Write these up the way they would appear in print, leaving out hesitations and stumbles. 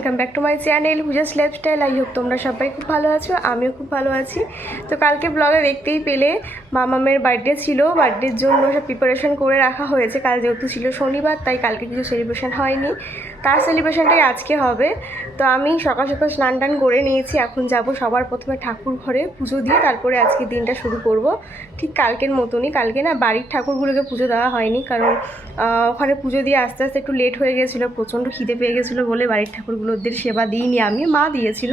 Welcome back to my channel হুজাস lifestyle. I hope তোমরা সবাই খুব ভালো আছো, আমিও খুব ভালো আছি। তো কালকে ব্লগে দেখতেই পেলে মামামের বার্থডে ছিল, বার্থডের জন্য সব প্রিপারেশন করে রাখা হয়েছে। কাল যেহেতু ছিল শনিবার, তাই কালকে কিছু সেলিব্রেশন হয়নি, তার সেলিব্রেশনটাই আজকে হবে। তো আমি সকাল সকাল স্নান টান করে নিয়েছি, এখন যাব সবার প্রথমে ঠাকুর ঘরে পুজো দিয়ে তারপরে আজকে দিনটা শুরু করব। ঠিক কালকের মতনই, কালকে না বাড়ির ঠাকুরগুলোকে পুজো দেওয়া হয়নি, কারণ ওখানে পুজো দিয়ে আস্তে আস্তে একটু লেট হয়ে গেছিলো, প্রচণ্ড খিদে পেয়ে গেছিলো বলে বাড়ির ঠাকুরগুলোদের সেবা দিইনি আমি, মা দিয়েছিল।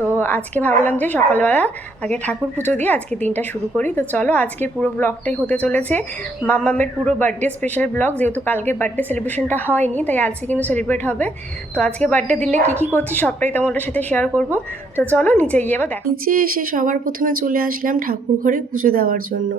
তো আজকে ভাবলাম যে সকালবেলা আগে ঠাকুর পুজো দিয়ে আজকে দিনটা শুরু করি। তো চলো, আজকের পুরো ব্লগটাই হতে চলেছে মামামের পুরো বার্থডে স্পেশাল ব্লগ। যেহেতু কালকে বার্থডে সেলিব্রেশনটা হয়নি, তাই আজকে কিন্তু সেলিব্রেট হবে। তো আজকে বার্থডে দিনে কী করছি সবটাই তোমাদের সাথে শেয়ার করব। তো চলো নিচে গিয়ে আবার দেখো। নিচে এসে সবার প্রথমে চলে আসলাম ঠাকুর ঘরে পুজো দেওয়ার জন্য,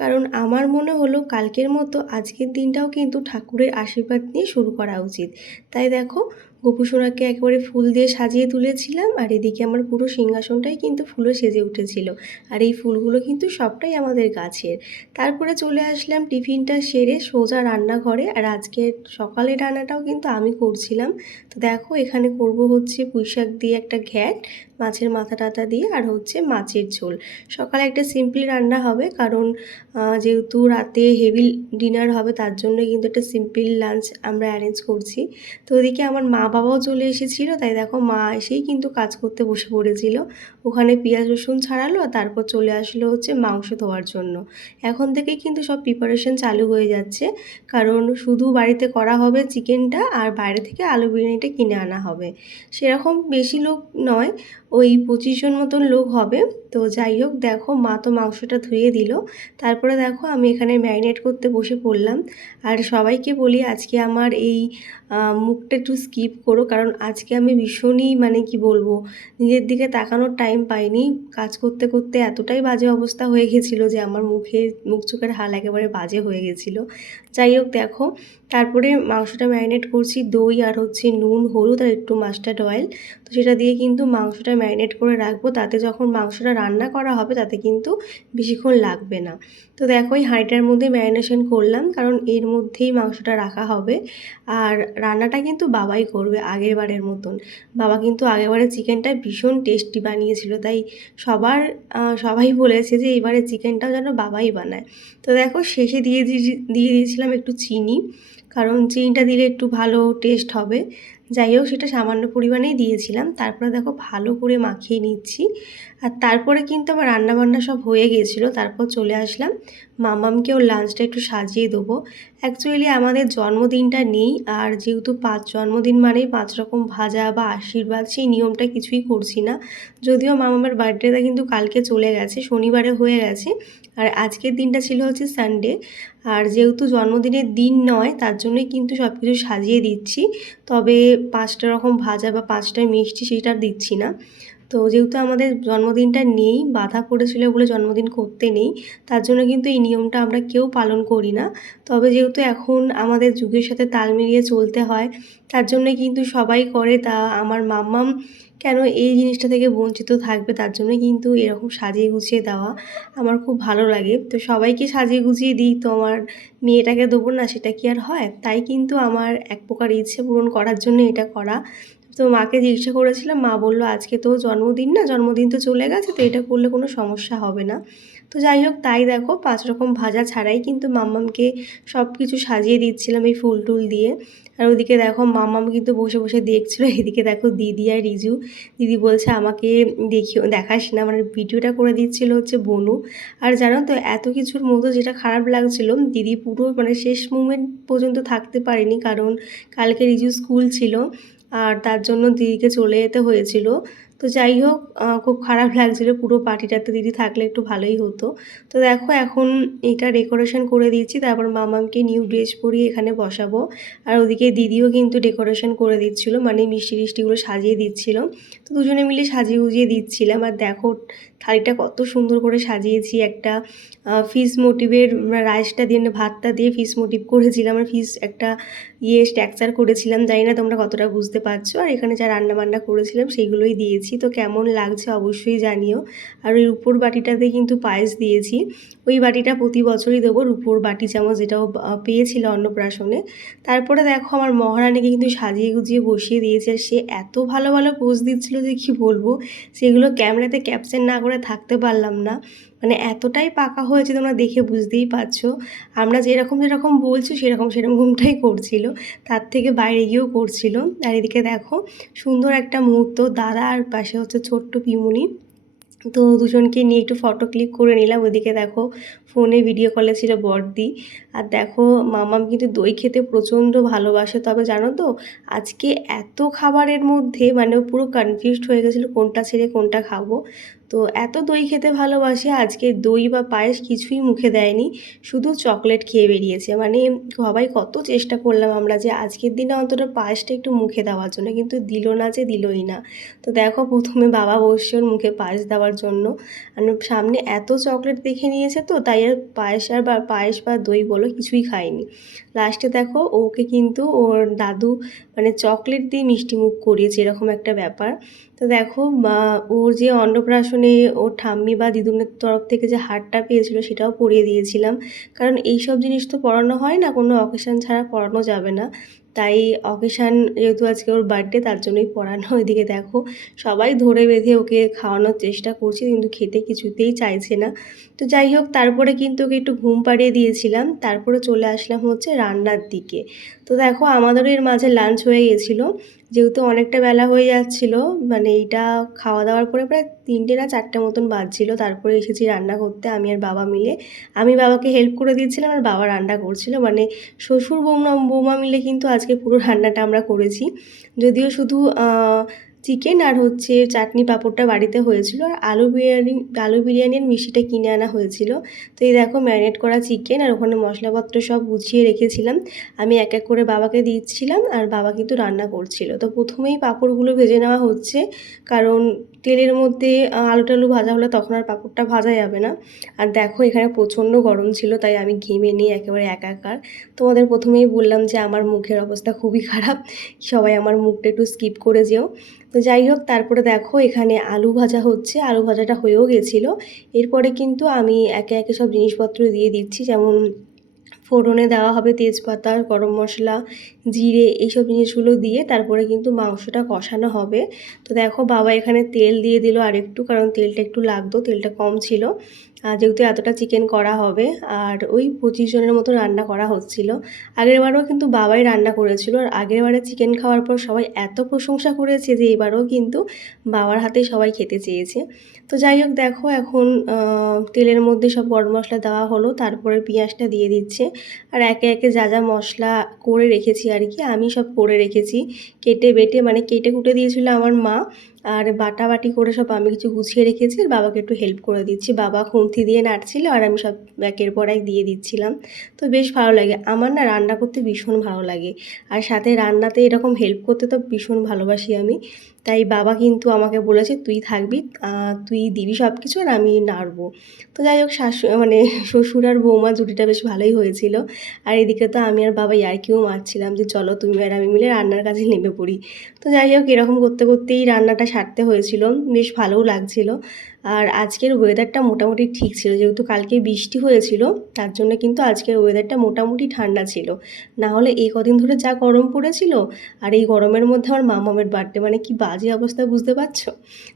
কারণ আমার মনে হলো কালকের মতো আজকের দিনটাও কিন্তু ঠাকুরের আশীর্বাদ নিয়ে শুরু করা উচিত। তাই দেখো, গোপুসোনাকে একেবারে ফুল দিয়ে সাজিয়ে তুলেছিলাম, আর এদিকে আমার পুরো সিংহাসনটাই কিন্তু ফুলে সেজে উঠেছিল। আর এই ফুলগুলো কিন্তু সবটাই আমাদের গাছের। তারপরে চলে আসলাম টিফিনটা সেরে সোজা রান্নাঘরে, আর আজকের সকালের রান্নাটাও কিন্তু আমি করছিলাম। তো দেখো, এখানে করব হচ্ছে পুঁইশাক দিয়ে একটা ঘ্যাট, মাছের মাথা টাথা দিয়ে, আর হচ্ছে মাছের ঝোল। সকালে একটা সিম্পল রান্না হবে, কারণ যেহেতু রাতে হেভি ডিনার হবে, তার জন্য কিন্তু একটা সিম্পল লাঞ্চ আমরা অ্যারেঞ্জ করছি। তো ওদিকে আমার মা বাবাও চলে এসেছিলো, তাই দেখো মা এসেই কিন্তু কাজ করতে বসে পড়েছিল। ওখানে পেঁয়াজ রসুন ছাড়ালো, আর তারপর চলে আসলো হচ্ছে মাংস ধোয়ার জন্য। এখন থেকেই কিন্তু সব প্রিপারেশন চালু হয়ে যাচ্ছে, কারণ শুধু বাড়িতে করা হবে চিকেনটা, আর বাইরে থেকে আলু বিরিয়ানিটা কিনে আনা হবে। সেরকম বেশি লোক নয়, ওই 25 জন মতন লোক হবে। তো যাই হোক, দেখো মা তো মাংসটা ধুয়ে দিল। তারপরে দেখো আমি এখানে ম্যারিনেট করতে বসে পড়লাম। আর সবাইকে বলি আজকে আমার এই মুখটা একটু স্কিপ করো, কারণ আজকে আমি ভীষণই মানে কি বলবো, নিজের দিকে তাকানোর টাইম পাইনি। কাজ করতে করতে এতটাই বাজে অবস্থা হয়ে গেছিলো যে আমার মুখ চোখের হাল একেবারে বাজে হয়ে গেছিলো। যাই হোক দেখো, তারপরে মাংসটা ম্যারিনেট করছি, দই আর হচ্ছে নুন হলুদ আর একটু মাস্টার্ড অয়েল। তো সেটা দিয়ে কিন্তু মাংসটা ম্যারিনেট করে রাখবো, তাতে যখন মাংসটা রান্না করা হবে তাতে কিন্তু বেশিক্ষণ লাগবে না। তো দেখো, এই হাঁড়িটার মধ্যে ম্যারিনেশন করলাম, কারণ এর মধ্যেই মাংসটা রাখা হবে। আর রান্নাটা কিন্তু বাবাই করবে আগের বারের মতন। বাবা কিন্তু আগেরবারে চিকেনটা ভীষণ টেস্টি বানিয়েছিল, তাই সবাই বলেছে যে এবারে চিকেনটাও যেন বাবাই বানায়। তো দেখো, শেষে দিয়ে দিয়েছিলাম একটু চিনি, কারণ চিনিটা দিলে একটু ভালো টেস্ট হবে। যাই হোক, সেটা সামান্য পরিমাণেই দিয়েছিলাম। তারপরে দেখো ভালো করে মাখিয়ে নিচ্ছি। আর তারপরে কিন্তু আমার রান্নাবান্না সব হয়ে গিয়েছিলো। তারপর চলে আসলাম মামামকেও লাঞ্চটা একটু সাজিয়ে দেবো। অ্যাকচুয়ালি আমাদের জন্মদিনটা নেই, আর যেহেতু জন্মদিন মানেই 5 রকম ভাজা বা আশীর্বাদ, সেই নিয়মটা কিছুই করছি না। যদিও মামামের বার্থডেটা কিন্তু কালকে চলে গেছে, শনিবারে হয়ে গেছে, আর আজকের দিনটা ছিল হচ্ছে সানডে। আর যেহেতু জন্মদিনের দিন নয়, তার জন্যই কিন্তু সব কিছু সাজিয়ে দিচ্ছি। তবে 5টা রকম ভাজা বা 5টা মিষ্টি সেটা দিচ্ছি না। তো যেহেতু আমাদের জন্মদিনটা নেই, বাধা পড়েছিল বলে জন্মদিন করতে নেই, তার জন্য কিন্তু এই নিয়মটা আমরা কেউ পালন করি না। তবে যেহেতু এখন আমাদের যুগের সাথে তাল মিলিয়ে চলতে হয়, তার জন্যে কিন্তু সবাই করে। তা আমার মাম্মাম কেন এই জিনিসটা থেকে বঞ্চিত থাকবে, তার জন্য কিন্তু এরকম সাজিয়ে গুছিয়ে দেওয়া আমার খুব ভালো লাগে। তো সবাইকে সাজিয়ে গুছিয়ে দিই, তো আমার মেয়েটাকে দেবো না, সেটা কি আর হয়? তাই কিন্তু আমার এক প্রকার ইচ্ছে পূরণ করার জন্য এটা করা। তো মাকে জিজ্ঞাসা করেছিলাম, মা বললো আজকে তো জন্মদিন না, জন্মদিন তো চলে গেছে, তো এটা করলে কোনো সমস্যা হবে না। তো যাই হোক, তাই দেখো 5 রকম ভাজা ছাড়াই কিন্তু মাম্মামকে সব কিছু সাজিয়ে দিচ্ছিলাম এই ফুল টুল দিয়ে। আর ওদিকে দেখো মাম্মাম কিন্তু বসে বসে দেখছিলো। এদিকে দেখো দিদি আর রিজু, দিদি বলছে আমাকে দেখাস না, মানে ভিডিওটা করে দিচ্ছিল হচ্ছে বনু। আর জানো তো, এত কিছুর মধ্যে যেটা খারাপ লাগছিল, দিদি পুরো মানে শেষ মুমেন্ট পর্যন্ত থাকতে পারেনি, কারণ কালকে রিজু স্কুল ছিল, আর তার জন্য দিদিকে চলে যেতে হয়েছিল। তো যাই হোক, খুব খারাপ লাগছিলো, পুরো পার্টিটাতে দিদি থাকলে একটু ভালোই হতো। তো দেখো, এখন এটা ডেকোরেশন করে দিচ্ছি, তারপর মামামকে নিউ ড্রেস পরিয়ে এখানে বসাবো। আর ওদিকে দিদিও কিন্তু ডেকোরেশন করে দিচ্ছিলো, মানে মিষ্টি টিষ্টিগুলো সাজিয়ে দিচ্ছিলো। তো দুজনে মিলে সাজিয়ে গুজিয়ে দিচ্ছিলাম। আর দেখো থালিটা কত সুন্দর করে সাজিয়েছি, একটা ফিশ মোটিভের রাইসটা দিয়ে ভাতটা দিয়ে ফিশ মোটিভ করেছিলাম, আর ফিশ একটা স্ট্রাকচার করেছিলাম, জানি না তোমরা কতটা বুঝতে পারছো। আর এখানে যা রান্নাবান্না করেছিলাম সেইগুলোই দিয়েছি। তো কেমন লাগছে অবশ্যই জানিও। আর ওই রুপোর বাটিটাতে কিন্তু পায়েস দিয়েছি। ওই বাটিটা প্রতি বছরই দেবো, রুপোর বাটি চামচ, যেটাও পেয়েছিল অন্নপ্রাশনে। তারপরে দেখো আমার মহারানীকে কিন্তু সাজিয়ে গুজিয়ে বসিয়ে দিয়েছে। আর সে এত ভালো ভালো পোজ দিচ্ছিলো যে কি বলবো, সেগুলো ক্যামেরাতে ক্যাপচার না করে থাকতে পারলাম না। মানে এতটাই পাকা হয়েছে তোমরা দেখে বুঝতেই পারছো। আমরা যেরকম যেরকম বলছি সেরকমটাই করছিল, তার থেকে বাইরে গিয়েও করছিল। আর এদিকে দেখো সুন্দর একটা মুহূর্ত, দাদা আর পাশে হচ্ছে ছোট্ট পিমুনি। তো দুজনকে নিয়ে একটু ফটো ক্লিক করে নিলাম। ওদিকে দেখো ফোনে ভিডিও কলে ছিল বড়দি। আর দেখো মামাম কিন্তু দই খেতে প্রচণ্ড ভালোবাসে। তবে জানো তো আজকে এত খাবারের মধ্যে মানে ও পুরো কনফিউজড হয়ে গেছিলো কোনটা ছেড়ে কোনটা খাবো। তো এত দই খেতে ভালোবাসে, আজকে দই বা পায়েস কিছুই মুখে দেয়নি, শুধু চকলেট খেয়ে বেরিয়েছে। মানে সবাই কত চেষ্টা করলাম আমরা যে আজকের দিনে অন্তত পায়েসটা একটু মুখে দেওয়ার জন্য, কিন্তু দিল না, যে দিলই না। তো দেখো প্রথমে বাবা বসছে ওর মুখে পায়েস দেওয়ার জন্য, আর সামনে এত চকলেট দেখে নিয়েছে, তো তাই আর পায়েস বা দই বলো কিছুই খায়নি। লাস্টে দেখো ওকে কিন্তু ওর দাদু মানে চকলেট দিয়ে মিষ্টি মুখ করিয়েছে, এরকম একটা ব্যাপার। তো দেখো ওর যে অন্নপ্রাশনে ওর ঠাম্মি বা দিদুনের তরফ থেকে যে হারটা পেয়েছিল সেটাও পরিয়ে দিয়েছিলাম, কারণ এইসব জিনিস তো পরানো হয় না, কোনো অকেশান ছাড়া পরানো যাবে না। তাই অকেশান যেহেতু আজকে ওর বার্থডে, তার জন্যই পরানো। ওইদিকে দেখো সবাই ধরে বেঁধে ওকে খাওয়ানোর চেষ্টা করছে, কিন্তু খেতে কিছুতেই চাইছে না। তো যাই হোক, তারপরে কিন্তু ওকে একটু ঘুম পাড়িয়ে দিয়েছিলাম, তারপরে চলে আসলাম হচ্ছে রান্নার দিকে। তো দেখো আমাদেরও এর মাঝে লাঞ্চ হয়ে গেছিলো, যেহেতু অনেকটা বেলা হয়ে যাচ্ছিল, মানে এইটা খাওয়া দাওয়ার পরে প্রায় 3টে না 4টে মতন বাজছিল। তারপরে এসেছি রান্না করতে আমি আর বাবা মিলে। আমি বাবাকে হেল্প করে দিয়েছিলাম আর বাবা রান্না করছিল, মানে শ্বশুর বৌমা মিলে কিন্তু আজকে পুরো রান্নাটা আমরা করেছি। যদিও শুধু চিকেন আর হচ্ছে চাটনি পাঁপড়টা বাড়িতে হয়েছিল, আর আলু বিরিয়ানির মিষ্টিটা কিনে আনা হয়েছিল। তো এই দেখো ম্যারিনেট করা চিকেন, আর ওখানে মশলাপত্র সব গুছিয়ে রেখেছিলাম। আমি এক এক করে বাবাকে দিচ্ছিলাম, আর বাবা কিন্তু রান্না করছিল। তো প্রথমেই পাঁপড়গুলো ভেজে নেওয়া হচ্ছে, কারণ তেলের মধ্যে আলু টালু ভাজা হলে তখন আর পাঁপড়টা ভাজা যাবে না। আর দেখো এখানে প্রচণ্ড গরম ছিল, তাই আমি ঘেমে নিয়ে একেবারে একাকার। তোমাদের প্রথমেই বললাম যে আমার মুখের অবস্থা খুবই খারাপ, সবাই আমার মুখটা একটু স্কিপ করে যেও। তো যাই হোক, তারপরে দেখো এখানে আলু ভাজা হচ্ছে, আলু ভাজাটা হয়েও গেছিলো। এরপরে কিন্তু আমি একে একে সব জিনিসপত্র দিয়ে দিচ্ছি, যেমন ফোড়নে দেওয়া হবে তেজপাতা, গরম মশলা, জিরে, এইসব জিনিসগুলো দিয়ে তারপরে কিন্তু মাংসটা কষানো হবে। তো দেখো বাবা এখানে তেল দিয়ে দিল আর একটু, কারণ তেলটা একটু লাগতো, তেলটা কম ছিল যেহেতু এতটা চিকেন করা হবে। আর ওই 25 জনের মতো রান্না করা হচ্ছিল। আগেরবারও কিন্তু বাবাই রান্না করেছিল, আর আগেরবারে চিকেন খাওয়ার পর সবাই এত প্রশংসা করেছে যে এবারও কিন্তু বাবার হাতেই সবাই খেতে চেয়েছে। তো যাই হোক দেখো এখন তেলের মধ্যে সব গরম মশলা দেওয়া হলো, তারপরে পেঁয়াজটা দিয়ে দিচ্ছে। আর একে একে যা যা মশলা করে রেখেছি আর কি, আমি সব করে রেখেছি কেটে বেটে, মানে কেটে কুটে দিয়েছিল আমার মা, আর বাটাবাটি করে সব আমি কিছু গুছিয়ে রেখেছি, আর বাবাকে একটু হেল্প করে দিচ্ছি। বাবা খুন্তি দিয়ে নাড়ছিল আর আমি সব একের পর এক দিয়ে দিচ্ছিলাম। তো বেশ ভালো লাগে আমার, না রান্না করতে ভীষণ ভালো লাগে, আর সাথে রান্নাতে এরকম হেল্প করতে তো ভীষণ ভালোবাসি আমি। তাই বাবা কিন্তু আমাকে বলেছে তুই থাকবি, তুই দিবি সব কিছু আর আমি নাড়বো। তো যাই হোক মানে শ্বশুর আর বৌমা জুটিটা বেশ ভালোই হয়েছিল। আর এদিকে তো আমি আর বাবা ইয়ার্কিও মারছিলাম যে চলো তুমি আর আমি মিলে রান্নার কাজে নেমে পড়ি। তো যাই হোক এরকম করতে করতেই রান্নাটা সারতে হয়েছিল, বেশ ভালোও লাগছিল। আর আজকের ওয়েদারটা মোটামুটি ঠিক ছিল, যেহেতু কালকে বৃষ্টি হয়েছিল, তার জন্য কিন্তু আজকের ওয়েদারটা মোটামুটি ঠান্ডা ছিল। না হলে এই কদিন ধরে যা গরম পড়েছিল, আর এই গরমের মধ্যে আমার মামামের বার্থডে, মানে কি বাজে অবস্থা বুঝতে পারছো।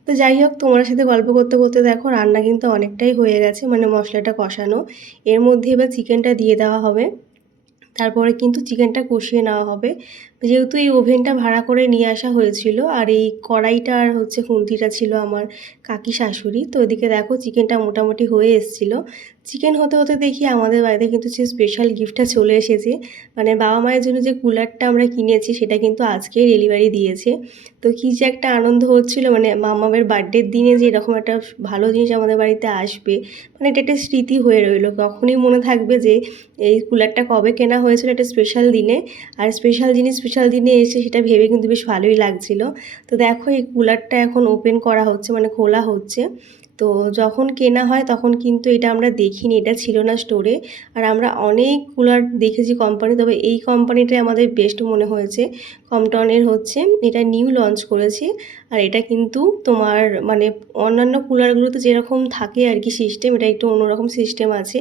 তো যাই হোক তোমার সাথে গল্প করতে করতে দেখো রান্না কিন্তু অনেকটাই হয়ে গেছে, মানে মশলাটা কষানো। এর মধ্যে এবার চিকেনটা দিয়ে দেওয়া হবে, তারপরে কিন্তু চিকেনটা কষিয়ে নেওয়া হবে। যেহেতু এই ওভেনটা ভাড়া করে নিয়ে আসা হয়েছিল, আর এই কড়াইটা আর হচ্ছে খুন্তিটা ছিল আমার কাকি শাশুড়ি। তো ওদিকে দেখো চিকেনটা মোটামুটি হয়ে এসেছিলো। চিকেন হতে হতে দেখি আমাদের বাড়িতে কিন্তু সে স্পেশাল গিফটটা চলে এসেছে, মানে বাবা মায়ের জন্য যে কুলারটা আমরা কিনেছি সেটা কিন্তু আজকেই ডেলিভারি দিয়েছে। তো কী যে একটা আনন্দ হচ্ছিলো, মানে মামামের বার্থডের দিনে যে এরকম একটা ভালো জিনিস আমাদের বাড়িতে আসবে, মানে এটা একটা স্মৃতি হয়ে রইলো, কখনই মনে থাকবে যে এই কুলারটা কবে কেনা হয়েছিল একটা স্পেশাল দিনে। আর স্পেশাল জিনিস স্পেশাল দিনে এসে সেটা ভেবে কিন্তু বেশ ভালোই লাগছিল। তো দেখো এই কুলারটা এখন ওপেন করা হচ্ছে, মানে খোলা হচ্ছে। তো যখন কেনা হয় তখন কিন্তু এটা আমরা দেখিনি, এটা ছিল না স্টোরে। আর আমরা অনেক কুলার দেখেছি কোম্পানি, তবে এই কোম্পানিটাই আমাদের বেস্ট মনে হয়েছে। কমটনের হচ্ছে, এটা নিউ লঞ্চ করেছে। আর এটা কিন্তু তোমার মানে অন্যান্য কুলারগুলোতে যেরকম থাকে আর কি সিস্টেম, এটা একটু অন্যরকম সিস্টেম আছে।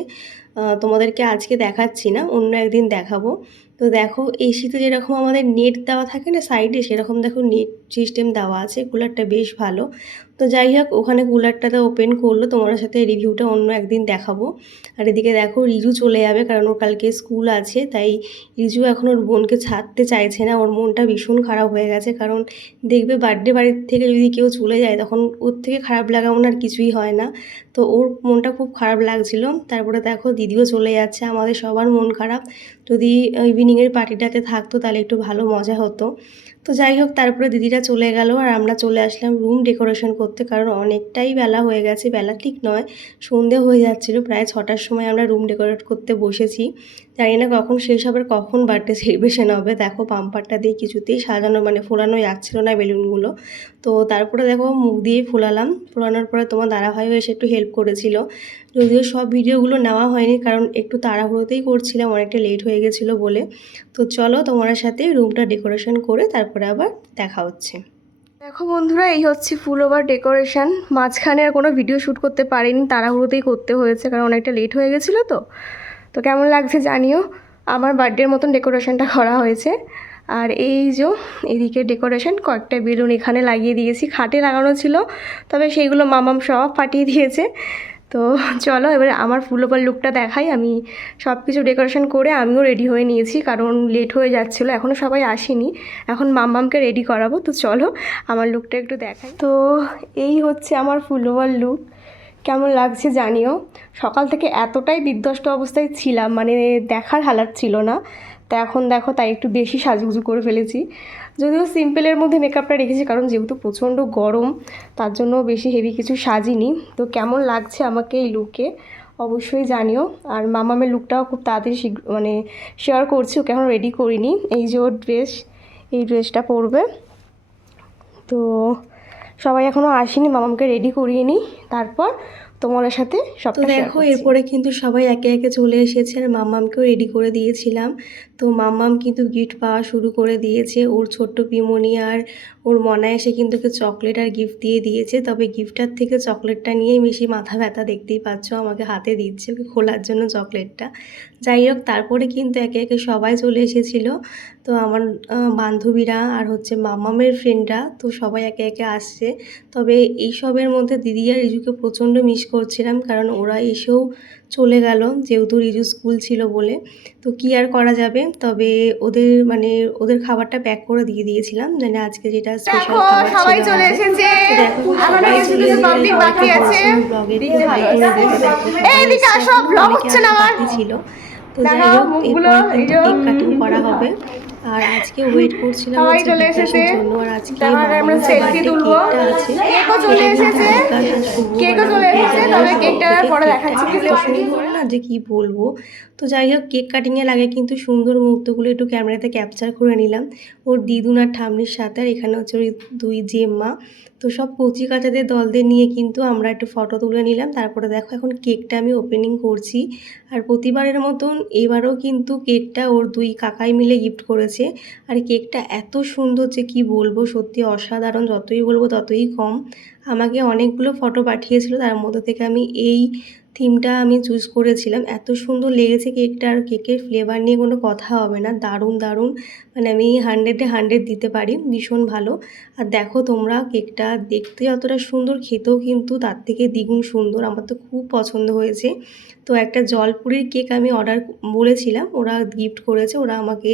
তোমাদেরকে আজকে দেখাচ্ছি না, অন্য একদিন দেখাবো। তো দেখো এসিতে যেরকম আমাদের নেট দেওয়া থাকে না সাইডে, সেরকম দেখো নেট সিস্টেম দেওয়া আছে। কুলারটা বেশ ভালো। তো যাই হোক, ওখানে কুলারটাতে ওপেন করলো, তোমার সাথে রিভিউটা অন্য একদিন দেখাবো। আর এদিকে দেখো রিজু চলে যাবে, কারণ ওর কালকে স্কুল আছে, তাই রিজু এখন ওর বোনকে ছাড়তে চাইছে না। ওর মনটা ভীষণ খারাপ হয়ে গেছে, কারণ দেখবে বার্থডে বাড়ির থেকে যদি কেউ চলে যায় তখন ওর থেকে খারাপ লাগা আর কিছুই হয় না। তো ওর মনটা খুব খারাপ লাগছিল। তারপরে দেখো দিদিও চলে যাচ্ছে, আমাদের সবার মন খারাপ। যদি ইভিনিংয়ের পার্টিটাতে থাকতো তাহলে একটু ভালো মজা হতো। তো যাই হোক, তারপরে দিদিরা চলে গেল আর আমরা চলে আসলাম রুম ডেকোরেশন করতে, কারণ অনেকটাই বেলা হয়ে গেছে। বেলা ঠিক নয়, সন্ধে হয়ে যাচ্ছিলো, প্রায় 6টার সময় আমরা রুম ডেকোরেট করতে বসেছি। জানি না কখন শেষ হবে, কখন বার্থডে সেলিব্রেশন হবে। দেখো পাম্পারটা দিয়ে কিছুতেই সাজানো মানে ফোলানো যাচ্ছিলো না বেলুনগুলো। তো তারপরে দেখো মুখ দিয়ে ফোলালাম, ফোলানোর পরে তোমার দাদাভাইও এসে একটু হেল্প করেছিল। যদিও সব ভিডিওগুলো নেওয়া হয়নি, কারণ একটু তাড়াহুড়োতেই করছিলাম, অনেকটা লেট হয়ে গেছিলো বলে। তো চলো তোমার সাথে রুমটা ডেকোরেশন করে তারপরে আবার দেখা হচ্ছে। দেখো বন্ধুরা, এই হচ্ছে ফুল ওভার ডেকোরেশন। মাঝখানে আর কোনো ভিডিও শ্যুট করতে পারিনি, তাড়াহুড়োতেই করতে হয়েছে, কারণ অনেকটা লেট হয়ে গেছিলো। তো কেমন লাগছে জানিও। আমার বার্থডের মতন ডেকোরেশনটা করা হয়েছে। আর এই যে এদিকে ডেকোরেশন, কয়েকটা বেলুন এখানে লাগিয়ে দিয়েছি, খাটে লাগানো ছিল, তবে সেইগুলো মামাম সব ফাটিয়ে দিয়েছে। তো চলো এবারে আমার ফুল ওভার লুকটা দেখাই। আমি সব কিছু ডেকোরেশন করে আমিও রেডি হয়ে নিয়েছি, কারণ লেট হয়ে যাচ্ছিলো, এখনও সবাই আসেনি। এখন মাম্মামকে রেডি করাবো। তো চলো আমার লুকটা একটু দেখাই। তো এই হচ্ছে আমার ফুল ওভার লুক। কেমন লাগছে জানিও। সকাল থেকে এতটাই বিধ্বস্ত অবস্থায় ছিলাম, মানে দেখার হালাত ছিল না। তো এখন দেখো, তাই একটু বেশি সাজুগুজু করে ফেলেছি। যদিও সিম্পলের মধ্যে মেকআপটা রেখেছি, কারণ যেহেতু প্রচণ্ড গরম, তার জন্য বেশি হেভি কিছু সাজিনি। তো কেমন লাগছে আমাকে এই লুকে অবশ্যই জানিও। আর মামামের লুকটাও খুব তাড়াতাড়ি মানে শেয়ার করছি, ওকে এখন রেডি করিনি। এই যে ওর ড্রেস, এই ড্রেসটা পরবে। তো সবাই এখনও আসেনি, মামামকে রেডি করিয়ে নিই, তারপর তোমার সাথে সবটা দেখো। এরপরে কিন্তু সবাই একে একে চলে এসেছে, আর মাম্মামকেও রেডি করে দিয়েছিলাম। তো মাম্মাম কিন্তু গিফট পাওয়া শুরু করে দিয়েছে। ওর ছোট্ট পিমনি আর ওর মনা এসে কিন্তু ওকে চকলেট আর গিফট দিয়ে দিয়েছে। তবে গিফটটার থেকে চকলেটটা নিয়েই বেশি মাথা ব্যথা, দেখতেই পাচ্ছ আমাকে হাতে দিচ্ছে ওকে খোলার জন্য চকলেটটা। যাই হোক, তারপরে কিন্তু একে একে সবাই চলে এসেছিলো। তো আমার বান্ধবীরা আর হচ্ছে মাম্মামের ফ্রেন্ডরা, তো সবাই একে একে আসছে। তবে এইসবের মধ্যে দিদি আর রিজুকে প্রচণ্ড মিস করছিলাম, কারণ ওরা এসেও চলে গেল, যেহেতু রিজু স্কুল ছিল বলে। তো কি আর করা যাবে। তবে ওদের মানে ওদের খাবারটা প্যাক করে দিয়ে দিয়েছিলাম, মানে আজকে যেটা স্পেশাল খাবার ছিল। সবাই চলে এসেছে, দেখো সবাই চলে এসেছে, বাকি আছে ব্লগে একটু হাই করে দিতে। এইদিকে আসো, ব্লগ হচ্ছে না আমার ছিল। তো যাই হোক, এরপর কিন্তু কেক কাটিং করা হবে। আর আজকে ওয়েট করছিলাম হচ্ছে বিকাশের জন্য। আর আজকে আমরা সেলফি তুলবো, কেকও চলে এসেছে, কেকও চলে এসেছে। তবে কেকটা পরে দেখাচ্ছি, সুন্দর না যে কি বলবো। তো যাই হোক, কেক কাটিংয়ের আগে কিন্তু সুন্দর মুহূর্তগুলো একটু ক্যামেরাতে ক্যাপচার করে নিলাম ওর দিদুন আর ঠাম্মির সাথে। আর এখানে হচ্ছে ওই দুই জেম্মা। তো সব কচি কাচাদের দলদের নিয়ে কিন্তু আমরা একটু ফটো তুলে নিলাম। তারপরে দেখো এখন কেকটা আমি ওপেনিং করছি। আর প্রতিবারের মতন এবারও কিন্তু কেকটা ওর দুই কাকাই মিলে গিফট করেছে। আর কেকটা এত সুন্দর যে কি বলবো, সত্যি অসাধারণ, যতই বলবো ততই কম। আমাকে অনেকগুলো ফটো পাঠিয়েছিল, তার মধ্যে থেকে আমি এই থিমটা আমি চুজ করেছিলাম। এত সুন্দর লেগেছে কেকটা, আর কেকের ফ্লেভার নিয়ে কোনো কথা হবে না, দারুণ দারুণ, মানে আমি 100-এ 100 দিতে পারি, ভীষণ ভালো। আর দেখো তোমরা, কেকটা দেখতে যতটা সুন্দর, খেতেও কিন্তু তার থেকে দ্বিগুণ সুন্দর। আমার তো খুব পছন্দ হয়েছে। তো একটা জলপুরির কেক আমি অর্ডার বলেছিলাম, ওরা গিফট করেছে, ওরা আমাকে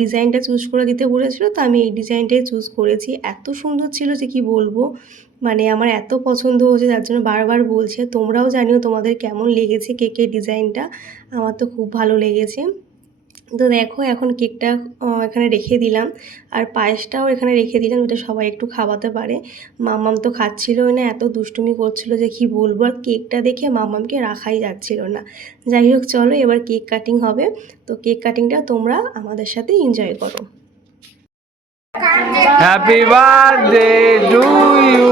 ডিজাইনটা চুজ করে দিতে বলেছিল, তো আমি এই ডিজাইনটাই চুজ করেছি। এত সুন্দর ছিল যে কি বলবো, মানে আমার এত পছন্দ হয়েছে, যার জন্য বারবার বলছে। তোমরাও জানিও তোমাদের কেমন লেগেছে কেকের ডিজাইনটা, আমার তো খুব ভালো লেগেছে। তো দেখো এখন কেকটা এখানে রেখে দিলাম, আর পায়েসটাও এখানে রেখে দিলাম, যেটা সবাই একটু খাওয়াতে পারে। মাম্মাম তো খাচ্ছিলই না, এত দুষ্টুমি করছিল যে কি বলবো। আর কেকটা দেখে মাম্মামকে রাখাই যাচ্ছিল না। যাই হোক, চলো এবার কেক কাটিং হবে। তো কেক কাটিংটা তোমরা আমাদের সাথে এনজয় করো। Happy birthday to you.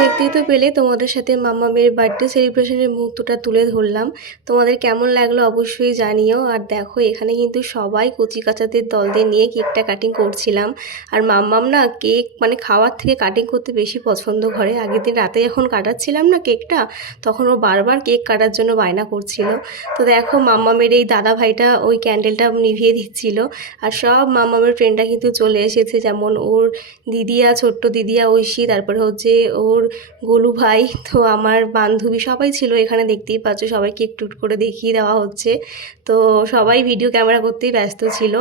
দেখতেই তো পেলে তোমাদের সাথে মাম্মামের বার্থডে সেলিব্রেশনের মুহূর্তটা তুলে ধরলাম। তোমাদের কেমন লাগলো অবশ্যই জানিও। আর দেখো এখানে কিন্তু সবাই কচি কাচাদের দলদের নিয়ে কেকটা কাটিং করছিলাম। আর মাম্মাম না কেক মানে খাওয়ার থেকে কাটিং করতে বেশি পছন্দ করে। আগের দিন রাতে যখন কাটাচ্ছিলাম না কেকটা, তখন ও বারবার কেক কাটার জন্য বায়না করছিল। তো দেখো মাম্মামের এই দাদা ভাইটা ওই ক্যান্ডেলটা নিভিয়ে দিচ্ছিল। আর সব মাম্মামের ফ্রেন্ডরা কিন্তু চলে এসেছে, যেমন ওর দিদিয়া, ছোট্ট দিদিয়া ঐশী, তারপরে হচ্ছে ওর গোলু ভাই, তো আমার বান্ধবী সবাই ছিল এখানে, দেখতেই পাচ্ছ সবাইকে একটু একটু করে দেখিয়ে দেওয়া হচ্ছে। তো সবাই ভিডিও ক্যামেরা করতেই ব্যস্ত ছিল।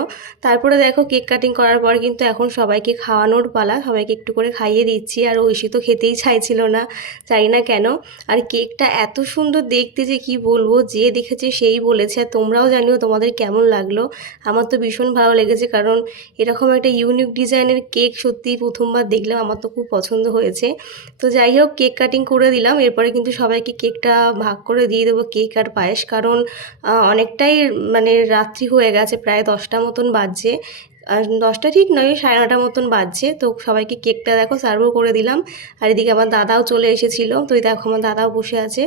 তারপরে দেখো কেক কাটিং করার পর কিন্তু এখন সবাইকে খাওয়ানোর পালা, সবাইকে একটু করে খাইয়ে দিচ্ছি। আর ঐশী তো খেতেই চাইছিল না, জানি না কেন। আর কেকটা এত সুন্দর দেখতে যে কি বলবো, যে দেখেছে সেই বলেছে। আর তোমরাও জানিও তোমাদের কেমন লাগলো। আমার তো ভীষণ ভালো লেগেছে, কারণ এরকম একটা ইউনিক ডিজাইনের কেক সত্যি প্রথমবার দেখলাম, আমার তো খুব পছন্দ হয়েছে। তো যাই হোক কেক কাটিং করে দিলাম, এরপরে কিন্তু সবাইকে কেকটা ভাগ করে দিয়ে দেবো, কেক আর পায়েস, কারণ অনেকটাই মানে রাত্রি হয়ে গেছে, প্রায় 10টা মতন বাজছে। আর 10টা ঠিক নয়, 9:30 মতন বাজছে। তো সবাইকে কেকটা দেখো সার্ভও করে দিলাম। আর এদিকে আমার দাদাও চলে এসেছিলো, তো এই দেখো আমার দাদাও বসে আছে।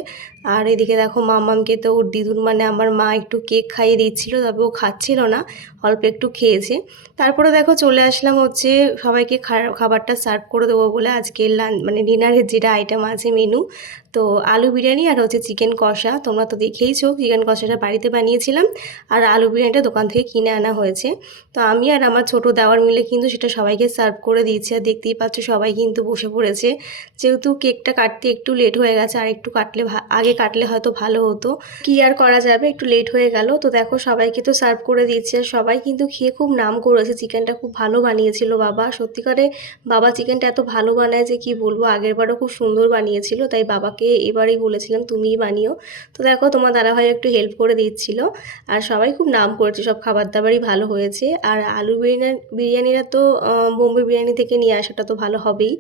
আর এদিকে দেখো মাম্মামকে তো ওর দিদুর মানে আমার মা একটু কেক খাইয়ে দিচ্ছিলো, তবে ও খাচ্ছিল না, অল্প একটু খেয়েছে। তারপরে দেখো চলে আসলাম হচ্ছে সবাইকে খাবারটা সার্ভ করে দেবো বলে। আজকে মানে ডিনারের যেটা আইটেম আছে মেনু, তো আলু বিরিয়ানি আর হচ্ছে চিকেন কষা। তোমরা তো দেখেইছো চিকেন কষাটা বাড়িতে বানিয়েছিলাম, আর আলু বিরিয়ানিটা দোকান থেকে কিনে আনা হয়েছে। তো আমি আর আমার ছোট দেওয়ার মিলে কিন্তু সেটা সবাইকে সার্ভ করে দিয়েছি। আর দেখতেই পাচ্ছ সবাই কিন্তু বসে পড়েছে, যেহেতু কেকটা কাটতে একটু লেট হয়ে গেছে, আর একটু কাটলে আগে কাটলে হয়তো ভালো হতো, কি আর করা যাবে, একটু লেট হয়ে গেল। তো দেখো সবাইকে তো সার্ভ করে দিয়েছি, আর সবাই কিন্তু খেয়ে খুব নাম করেছে, চিকেনটা খুব ভালো বানিয়েছিল বাবা। সত্যিকারে বাবা চিকেনটা এত ভালো বানায় যে কি বলবো, আগেরবারও খুব সুন্দর বানিয়েছিল, তাই বাবাকে এবারেই বলেছিলাম তুমিই বানিও। তো দেখো তোমার দাদাভাই একটু হেল্প করে দিচ্ছিল। আর সবাই খুব নাম করেছে, সব খাবার দাবারই ভালো হয়েছে। আর আলু বিরিয়ানিটা তো বোম্বে বিরিয়ানি থেকে নিয়ে আসাটা তো ভালো হবেই।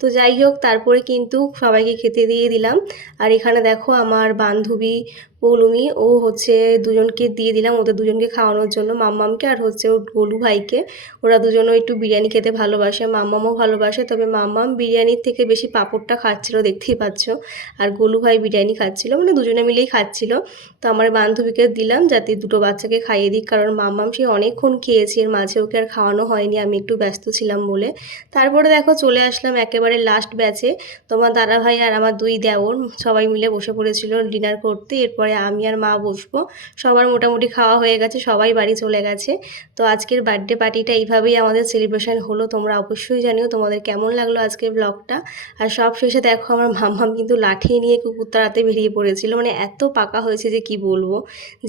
তো যাই হোক তারপরে কিন্তু সবাইকে খেতে দিয়ে দিলাম। আর এখানে দেখো আমার বান্ধবী পৌলুমি, ও হচ্ছে দুজনকে দিয়ে দিলাম, ওদের দুজনকে খাওয়ানোর জন্য, মাম্মামকে আর হচ্ছে ওর গোলু ভাইকে। ওরা দুজনও একটু বিরিয়ানি খেতে ভালোবাসে, মাম্মামও ভালোবাসে, তবে মাম্মাম বিরিয়ানির থেকে বেশি পাঁপড়টা খাচ্ছিল, দেখতেই পাচ্ছ। আর গোলু ভাই বিরিয়ানি খাচ্ছিল, মানে দুজনে মিলেই খাচ্ছিল। তো আমার বান্ধবীকে দিলাম যাতে দুটো বাচ্চাকে খাইয়ে দিই, কারণ মাম্মাম সে অনেকক্ষণ খেয়েছে, এর মাঝে ওকে আর খাওয়ানো হয়নি, আমি একটু ব্যস্ত ছিলাম বলে। তারপরে দেখো চলে আসলাম একেবারে লাস্ট ব্যাচে, তোমার দাদা ভাই আর আমার দুই দেওর সবাই মিলে বসে পড়েছিল ডিনার করতে। এরপরে আমি আর মা বসবো। সবার মোটামুটি খাওয়া হয়ে গেছে, সবাই বাড়ি চলে গেছে। তো আজকের বার্থডে পার্টিটা এইভাবেই আমাদের সেলিব্রেশন হলো। তোমরা অবশ্যই জানিও তোমাদের কেমন লাগলো আজকের ব্লগটা। আর সব শেষে দেখো আমার মাম্মাম কিন্তু লাঠি নিয়ে কুকুর তাড়াতে বেরিয়ে পড়েছিল, মানে এত পাকা হয়েছে যে কি বলবো।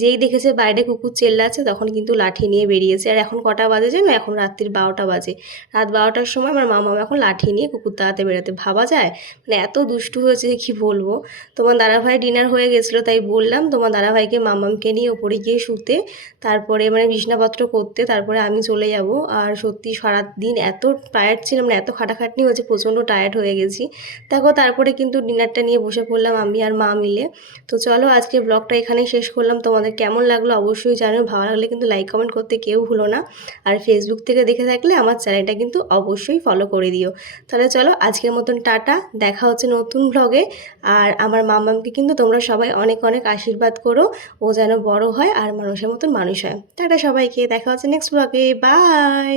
যেই দেখেছে বাইরে কুকুর চেল্লাচ্ছে তখন কিন্তু লাঠি নিয়ে বেরিয়েছে। আর এখন কটা বাজে জানো, এখন রাত্রির 12টা বাজে। রাত 12টার সময় আমার মাম্মাম এখন লাঠি নিয়ে কুকুর তাড়াতে বেরোতে, ভাবা যায়, মানে এত দুষ্টু হয়েছে যে কি বলবো। তোমার দাদাভাই ডিনার হয়ে গেছিলো, তাই বললাম তোমার দাদাভাইকে মাম্মামকে নিয়ে ওপরে গিয়ে শুতে, তারপরে মানে বিছনাপত্র করতে, তারপরে আমি চলে যাব। আর সত্যি সারাদিন এত টায়ার্ড ছিলাম, মানে এত খাটাখাটনি হয়েছে, প্রচণ্ড টায়ার্ড হয়ে গেছি। দেখো তারপরে কিন্তু ডিনারটা নিয়ে বসে পড়লাম আমি আর মা মিলে। তো চলো আজকে ব্লগটা এখানেই শেষ করলাম। তোমাদের কেমন লাগলো অবশ্যই জানো, ভালো লাগলে কিন্তু লাইক কমেন্ট করতে কেউ ভুলো না। আর ফেসবুক থেকে দেখে থাকলে আমার চ্যানেলটা কিন্তু অবশ্যই ফলো করে দিও। তাহলে চলো আজকের মতন টাটা, দেখা হচ্ছে নতুন ব্লগে। আর আমার মাম্মামকে কিন্তু তোমরা সবাই অনেক অনেক আশীর্বাদ করো, ও যেন বড় হয় আর মানুষের মতন মানুষ হয়। টাটা সবাইকে, দেখা হচ্ছে নেক্সট ব্লগে, বাই।